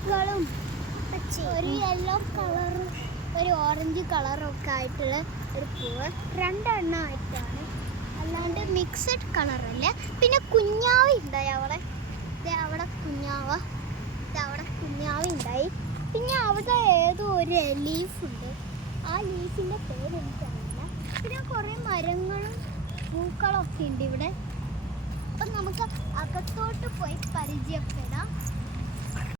പൂക്കളും ഒരു യെല്ലോ കളറും ഒരു ഓറഞ്ച് കളറും ഒക്കെ ആയിട്ടുള്ള ഒരു പൂവ് 2 എണ്ണമായിട്ടാണ്, അല്ലാണ്ട് മിക്സഡ് കളറല്ല. പിന്നെ കുഞ്ഞാവി ഉണ്ടായി അവിടെ കുഞ്ഞാവ, അവിടെ കുഞ്ഞാവി ഉണ്ടായി. പിന്നെ അവിടെ ഏതോ ഒരു ലീഫുണ്ട്, ആ ലീഫിൻ്റെ പേര് എനിക്കറിയില്ല. പിന്നെ കുറേ മരങ്ങളും പൂക്കളൊക്കെ ഉണ്ട് ഇവിടെ. അപ്പം നമുക്ക് അകത്തോട്ട് പോയി പരിചയപ്പെടാം.